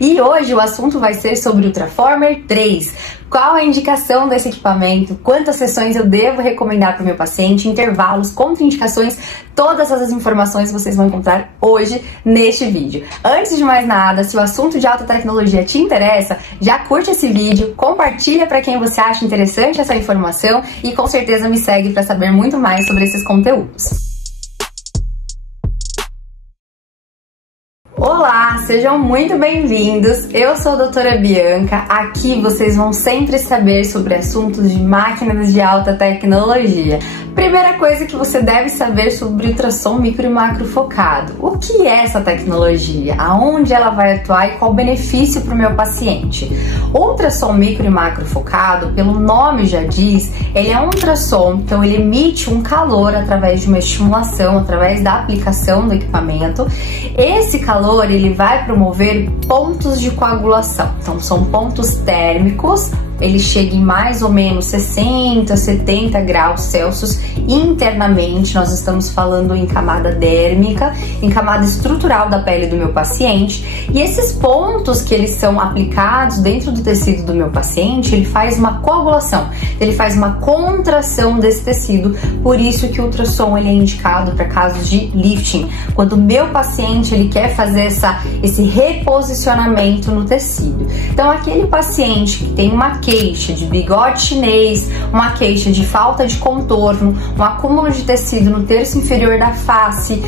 E hoje o assunto vai ser sobre o Ultraformer 3. Qual a indicação desse equipamento, quantas sessões eu devo recomendar para o meu paciente, intervalos, contraindicações, todas essas informações vocês vão encontrar hoje neste vídeo. Antes de mais nada, se o assunto de alta tecnologia te interessa, já curte esse vídeo, compartilha para quem você acha interessante essa informação e com certeza me segue para saber muito mais sobre esses conteúdos. Olá, sejam muito bem-vindos, eu sou a doutora Bianca, aqui vocês vão sempre saber sobre assuntos de máquinas de alta tecnologia. Primeira coisa que você deve saber sobre ultrassom micro e macro focado. O que é essa tecnologia? Aonde ela vai atuar e qual o benefício para o meu paciente? O ultrassom micro e macro focado, pelo nome já diz, ele é um ultrassom, então ele emite um calor através de uma estimulação, através da aplicação do equipamento. Esse calor ele vai promover pontos de coagulação, então são pontos térmicos. Ele chega em mais ou menos 60, 70 graus Celsius internamente. Nós estamos falando em camada dérmica, em camada estrutural da pele do meu paciente. E esses pontos que eles são aplicados dentro do tecido do meu paciente, ele faz uma coagulação, ele faz uma contração desse tecido. Por isso que o ultrassom ele é indicado para casos de lifting, quando o meu paciente ele quer fazer esse reposicionamento no tecido. Então aquele paciente que tem uma queixa de bigode chinês, uma queixa de falta de contorno, um acúmulo de tecido no terço inferior da face,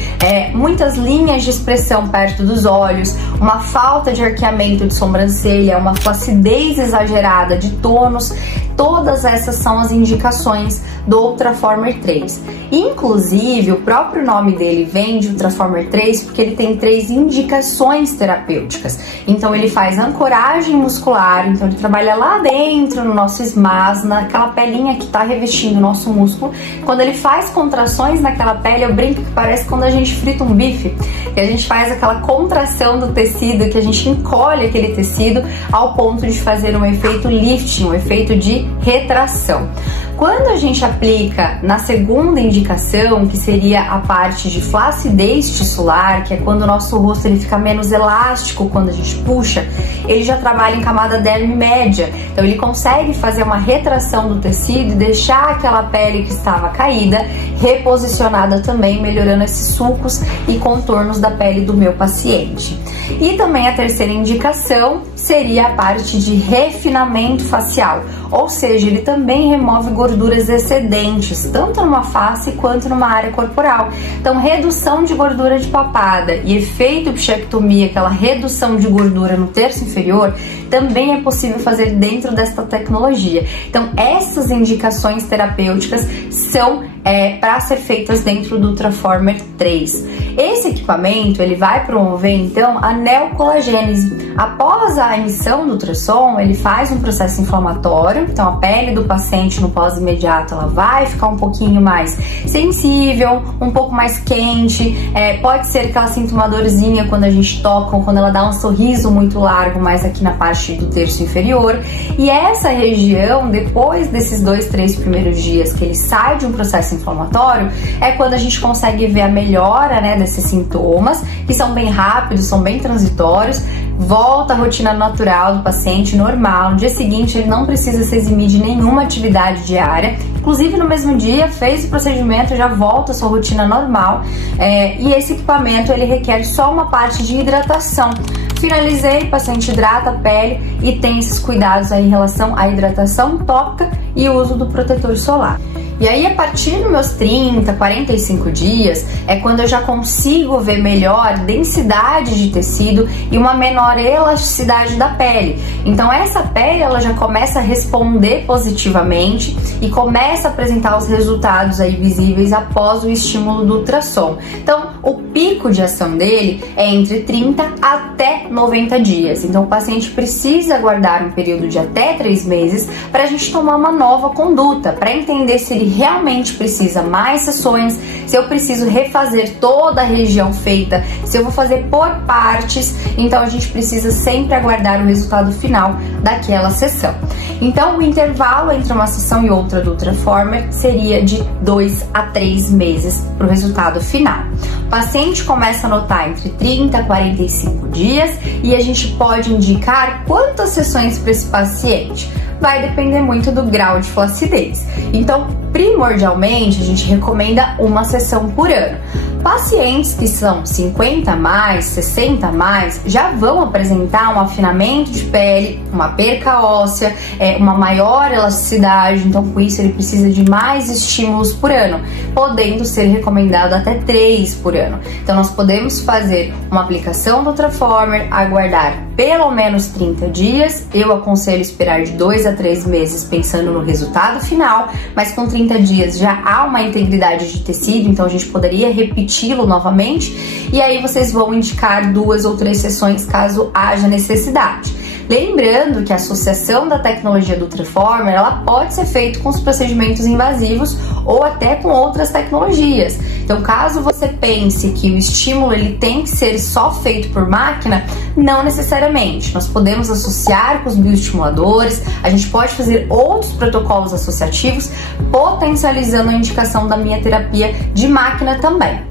muitas linhas de expressão perto dos olhos, uma falta de arqueamento de sobrancelha, uma flacidez exagerada de tônus, todas essas são as indicações do Ultraformer 3. Inclusive, o próprio nome dele vem de Ultraformer 3 porque ele tem 3 indicações terapêuticas. Então ele faz ancoragem muscular, então ele trabalha lá dentro no nosso SMAS, naquela pelinha que está revestindo o nosso músculo. Quando ele faz contrações naquela pele, eu brinco que parece quando a gente frita um bife, que a gente faz aquela contração do tecido, que a gente encolhe aquele tecido ao ponto de fazer um efeito lifting, um efeito de retração. Quando a gente aplica na segunda indicação, que seria a parte de flacidez tissular, que é quando o nosso rosto ele fica menos elástico quando a gente puxa, ele já trabalha em camada derme média. Então ele consegue fazer uma retração do tecido e deixar aquela pele que estava caída reposicionada também, melhorando esses sulcos e contornos da pele do meu paciente. E também a terceira indicação seria a parte de refinamento facial, ou seja, ele também remove gorduras excedentes, tanto numa face quanto numa área corporal. Então, redução de gordura de papada e efeito bichectomia, aquela redução de gordura no terço inferior, também é possível fazer dentro desta tecnologia. Então, essas indicações terapêuticas são para ser feitas dentro do Ultraformer 3. Esse equipamento ele vai promover então a neocolagênese. Após a emissão do ultrassom, ele faz um processo inflamatório, então a pele do paciente no pós-imediato ela vai ficar um pouquinho mais sensível, um pouco mais quente, pode ser que ela sinta uma dorzinha quando a gente toca, ou quando ela dá um sorriso muito largo, mais aqui na parte do terço inferior. E essa região, depois desses 2, 3 primeiros dias que ele sai de um processo inflamatório, é quando a gente consegue ver a melhora, desses sintomas, que são bem rápidos, são bem transitórios, volta a rotina natural do paciente normal. No dia seguinte ele não precisa se eximir de nenhuma atividade diária, inclusive no mesmo dia fez o procedimento, já volta a sua rotina normal. E esse equipamento ele requer só uma parte de hidratação. Finalizei, o paciente hidrata a pele e tem esses cuidados aí em relação à hidratação tópica e o uso do protetor solar. E aí, a partir dos meus 30, 45 dias, é quando eu já consigo ver melhor densidade de tecido e uma menor elasticidade da pele. Então, essa pele, ela já começa a responder positivamente e começa a apresentar os resultados aí visíveis após o estímulo do ultrassom. Então, o pico de ação dele é entre 30 até 90 dias. Então, o paciente precisa aguardar um período de até 3 meses para a gente tomar uma nova conduta, para entender se ele realmente precisa mais sessões, se eu preciso refazer toda a região feita, se eu vou fazer por partes. Então a gente precisa sempre aguardar o resultado final daquela sessão. Então o intervalo entre uma sessão e outra do Ultraformer seria de 2 a 3 meses para o resultado final. O paciente começa a notar entre 30 a 45 dias e a gente pode indicar quantas sessões para esse paciente. Vai depender muito do grau de flacidez. Então, primordialmente, a gente recomenda uma sessão por ano. Pacientes que são 50 a mais, 60 a mais, já vão apresentar um afinamento de pele, uma perca óssea, uma maior elasticidade, então com isso ele precisa de mais estímulos por ano, podendo ser recomendado até 3 por ano. Então nós podemos fazer uma aplicação do Ultraformer, aguardar pelo menos 30 dias, eu aconselho esperar de 2 a 3 meses pensando no resultado final, mas com 30 dias já há uma integridade de tecido, então a gente poderia repeti-lo novamente, e aí vocês vão indicar 2 ou 3 sessões caso haja necessidade. Lembrando que a associação da tecnologia do Ultraformer, ela pode ser feita com os procedimentos invasivos ou até com outras tecnologias. Então, caso você pense que o estímulo ele tem que ser só feito por máquina, não necessariamente. Nós podemos associar com os bioestimuladores, a gente pode fazer outros protocolos associativos, potencializando a indicação da minha terapia de máquina também.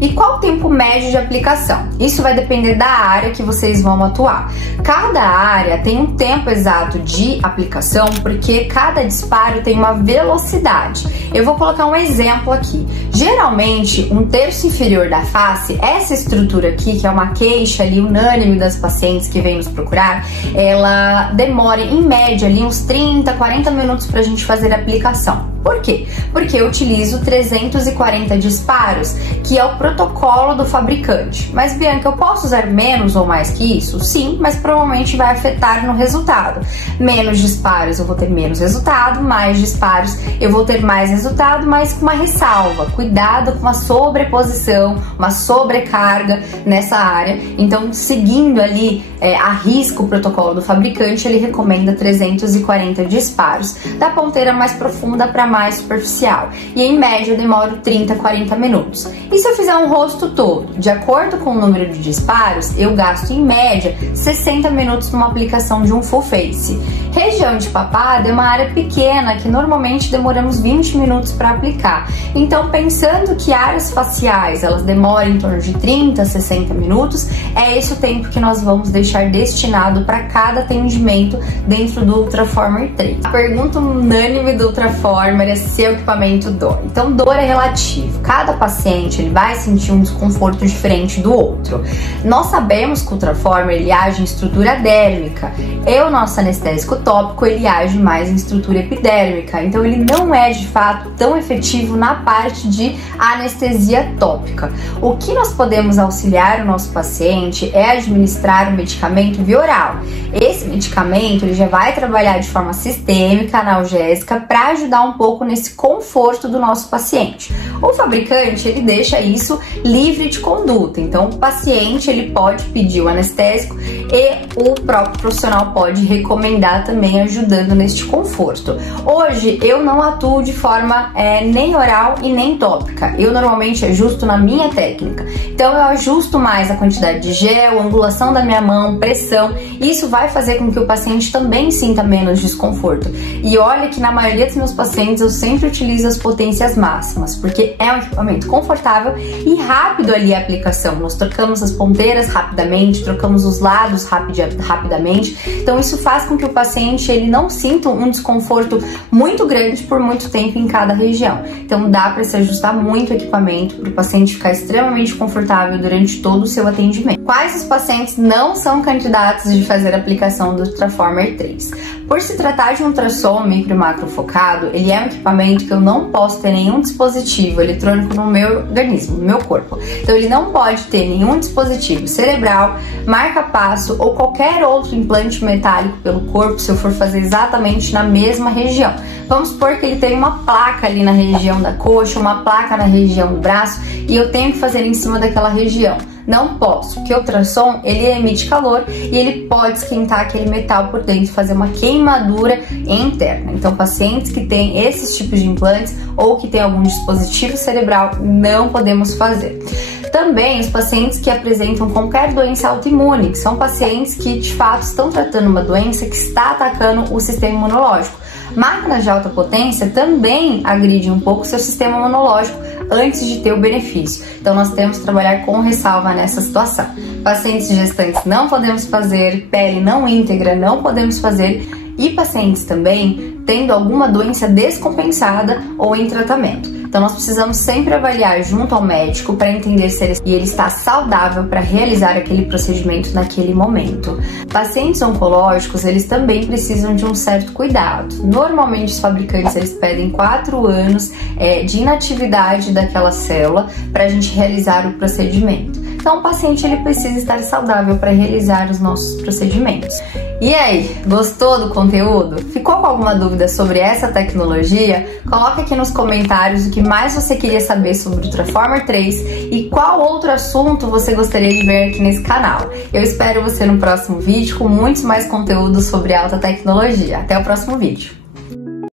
E qual o tempo médio de aplicação? Isso vai depender da área que vocês vão atuar. Cada área tem um tempo exato de aplicação, porque cada disparo tem uma velocidade. Eu vou colocar um exemplo aqui. Geralmente, um terço inferior da face, essa estrutura aqui, que é uma queixa ali unânime das pacientes que vêm nos procurar, ela demora em média ali uns 30, 40 minutos para a gente fazer a aplicação. Por quê? Porque eu utilizo 340 disparos, que é o protocolo do fabricante. Mas, Bianca, eu posso usar menos ou mais que isso? Sim, mas provavelmente vai afetar no resultado. Menos disparos eu vou ter menos resultado, mais disparos eu vou ter mais resultado, mas com uma ressalva. Cuidado com a sobreposição, uma sobrecarga nessa área. Então, seguindo ali a risco o protocolo do fabricante, ele recomenda 340 disparos, da ponteira mais profunda para mais superficial, e em média eu demoro 30 a 40 minutos. E se eu fizer um rosto todo, de acordo com o número de disparos, eu gasto em média 60 minutos numa aplicação de um full face. Região de papada é uma área pequena que normalmente demoramos 20 minutos para aplicar. Então, pensando que áreas faciais elas demoram em torno de 30 a 60 minutos, é esse o tempo que nós vamos deixar destinado para cada atendimento dentro do Ultraformer 3. A pergunta unânime do Ultraformer é se o equipamento dói. Então, dor é relativo. Cada paciente ele vai sentir um desconforto diferente do outro. Nós sabemos que o Ultraformer ele age em estrutura dérmica. E o nosso anestésico tópico ele age mais em estrutura epidérmica. Então, ele não é de fato tão efetivo na parte de anestesia tópica. O que nós podemos auxiliar o nosso paciente é administrar o medicamento via oral. Esse medicamento ele já vai trabalhar de forma sistêmica, analgésica, para ajudar um pouco nesse conforto do nosso paciente. O fabricante ele deixa isso livre de conduta, então o paciente ele pode pedir o anestésico e o próprio profissional pode recomendar também, ajudando neste conforto. Hoje eu não atuo de forma nem oral e nem tópica, eu normalmente ajusto na minha técnica, então eu ajusto mais a quantidade de gel, angulação da minha mão, pressão, isso vai fazer com que o paciente também sinta menos desconforto. E olha que na maioria dos meus pacientes eu sempre utilizo as potências máximas, porque é um equipamento confortável e rápido ali a aplicação. Nós trocamos as ponteiras rapidamente, trocamos os lados rapidamente, então isso faz com que o paciente ele não sinta um desconforto muito grande por muito tempo em cada região. Então dá para se ajustar muito o equipamento para o paciente ficar extremamente confortável durante todo o seu atendimento. Quais os pacientes não são candidatos de fazer a aplicação do Ultraformer 3? Por se tratar de um ultrassom micro e macro focado, ele é um equipamento que eu não posso ter nenhum dispositivo eletrônico no meu organismo, no meu corpo. Então ele não pode ter nenhum dispositivo cerebral, marca-passo ou qualquer outro implante metálico pelo corpo se eu for fazer exatamente na mesma região. Vamos supor que ele tem uma placa ali na região da coxa, uma placa na região do braço e eu tenho que fazer em cima daquela região. Não posso, porque o ultrassom ele emite calor e ele pode esquentar aquele metal por dentro, fazer uma queimadura interna. Então, pacientes que têm esses tipos de implantes ou que têm algum dispositivo cerebral, não podemos fazer. Também os pacientes que apresentam qualquer doença autoimune, que são pacientes que de fato estão tratando uma doença que está atacando o sistema imunológico. Máquinas de alta potência também agridem um pouco o seu sistema imunológico, antes de ter o benefício. Então nós temos que trabalhar com ressalva nessa situação. Pacientes gestantes não podemos fazer, pele não íntegra não podemos fazer, e pacientes também tendo alguma doença descompensada ou em tratamento. Então nós precisamos sempre avaliar junto ao médico para entender se ele está saudável para realizar aquele procedimento naquele momento. Pacientes oncológicos, eles também precisam de um certo cuidado. Normalmente os fabricantes eles pedem 4 anos de inatividade daquela célula para a gente realizar o procedimento. Então o paciente ele precisa estar saudável para realizar os nossos procedimentos. E aí, gostou do conteúdo? Ficou com alguma dúvida sobre essa tecnologia? Coloca aqui nos comentários o que mais você queria saber sobre o Traformer 3 e qual outro assunto você gostaria de ver aqui nesse canal. Eu espero você no próximo vídeo com muitos mais conteúdos sobre alta tecnologia. Até o próximo vídeo!